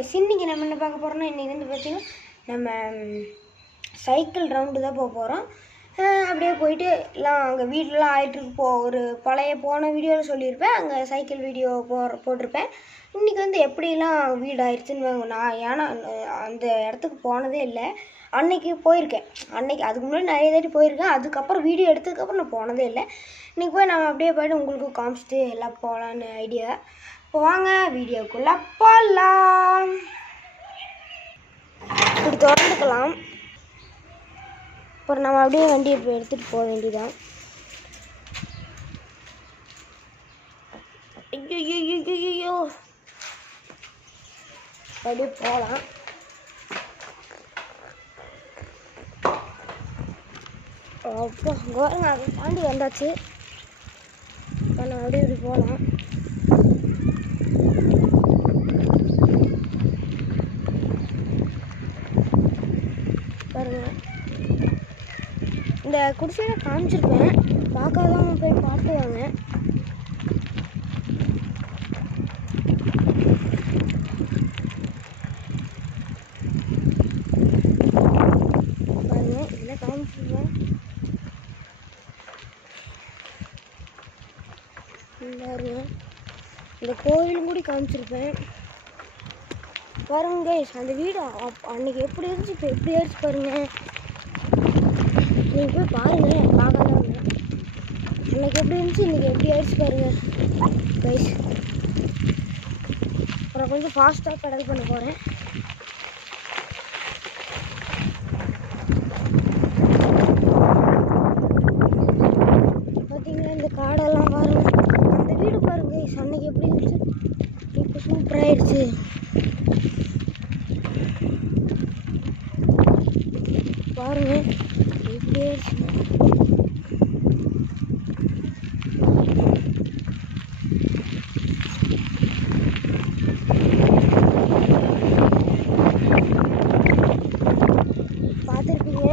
இன்னைக்கு நம்ம என்ன பார்க்க போகிறோம்னா, இன்றைக்கி வந்து பார்த்திங்கன்னா நம்ம சைக்கிள் ரவுண்டு தான் போக போகிறோம். அப்படியே போயிட்டு எல்லாம் அங்கே வீட்டிலலாம் ஆகிட்டுருக்கு. ஒரு பழைய போன வீடியோவில் சொல்லியிருப்பேன், அங்கே சைக்கிள் வீடியோ போட்டிருப்பேன். இன்றைக்கி வந்து எப்படிலாம் வீடு ஆயிடுச்சுன்னு நான் ஏன்னா அந்த இடத்துக்கு போனதே இல்லை. அன்றைக்கி போயிருக்கேன், அன்றைக்கி அதுக்கு முன்னாடி நிறைய தாட்டி போயிருக்கேன். அதுக்கப்புறம் வீடியோ எடுத்ததுக்கப்புறம் நான் போனதே இல்லை. இன்றைக்கி போய் நம்ம அப்படியே போய்ட்டு உங்களுக்கு காமிச்சிட்டு எல்லாம் போகலான்னு ஐடியா. இப்போ வாங்க வீடியோக்குள்ளே போகலாம். இப்படி திறந்துக்கலாம். அப்புறம் நம்ம அப்படியே வண்டியை எடுத்துகிட்டு போக வேண்டியதான். ஐயோ அப்படியே போகலாம். அப்போ அங்கே வரங்க, அதை தாண்டி வந்தாச்சு. இப்போ நம்ம அப்படியே இப்படி போகலாம். பாருங்க, இந்த குடிசையில் காமிச்சிருப்பேன், பார்க்காதவங்க போய் பார்த்துவாங்க. பாருங்க, இதெல்லாம் காமிச்சிருப்பேன். பாருங்க, இந்த கோவிலும் கூட காமிச்சிருப்பேன். பாருங்க அந்த வீடு அன்னைக்கு எப்படி இருந்துச்சு, இப்போ எப்படி ஆயிடுச்சு பாருங்க. நீங்கள் போய் பாருங்க, பார்க்காதவங்க. அன்னைக்கு எப்படி இருந்துச்சு, இன்றைக்கி எப்படி ஆயிடுச்சு பாருங்க கைஸ். அப்புறம் கொஞ்சம் ஃபாஸ்ட்டாக கடல் பண்ண போகிறேன். பார்த்தீங்களா இந்த காடெல்லாம் பாருங்க. அந்த வீடு பாருங்க கைஸ், அன்னைக்கு எப்படி இருந்துச்சு, இப்போ சூப்பராகிடுச்சு. பாருங்க எப்படி ஆயிடுச்சு. பார்த்துருப்பீங்க.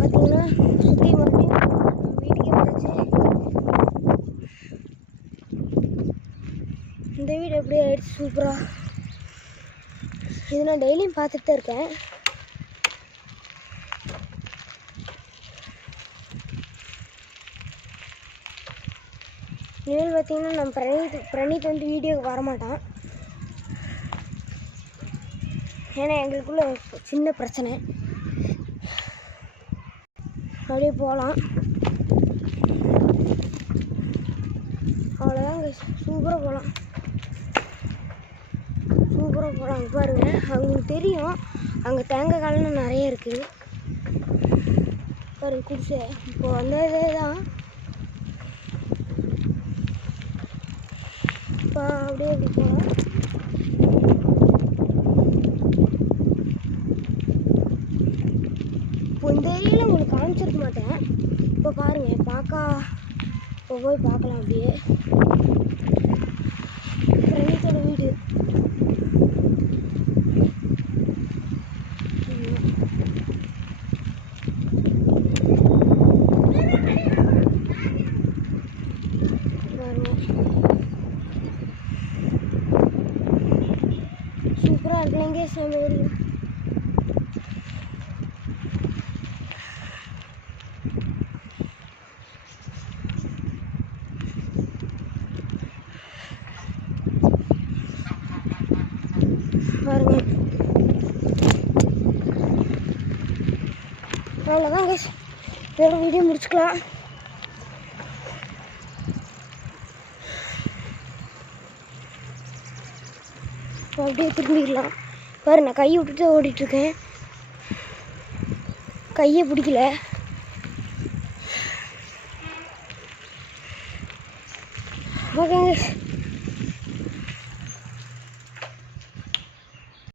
பார்த்தீங்கன்னா சுற்றி மறுபடியும் வீட்டுக்கே வந்துச்சு. இந்த வீடு எப்படி ஆயிடுச்சு சூப்பராக. இது நான் டெய்லியும் பார்த்துட்டு தான் இருக்கேன். இனிமேல் பார்த்தீங்கன்னா நம்ம பிரணீத் வந்து வீடியோக்கு வரமாட்டான். ஏன்னா எங்களுக்குள்ள சின்ன பிரச்சனை. அப்படியே போகலாம். அவ்வளோதாங்க, சூப்பராக போகலாம், சூப்பராக போகலாம். பாருங்க, அவங்களுக்கு தெரியும் அங்கே தேங்காய் காலன்னு நிறைய இருக்குது. பாருங்க குடிசை இப்போ வந்ததே தான். இப்போ அப்படியே அப்படி போகலாம். இப்போ இந்த ஏரியாவில் உங்களுக்கு காமிச்சிருக்க மாட்டேன். இப்போ பாருங்கள், இப்போ போய் பார்க்கலாம். அப்படியே பிரணீத்தோட வீடு. பாருங்க சூப்பராக இருக்குங்க அந்த வீடு. பாருங்க, அவ்வளோதான் கைஸ், வேறு வீடியோ முடிச்சுக்கலாம். அப்படியே திரும்பிடலாம். பாரு, நான் கையை விட்டுட்டு ஓடிட்டுருக்கேன், கையை பிடிக்கல. ஓகேங்க,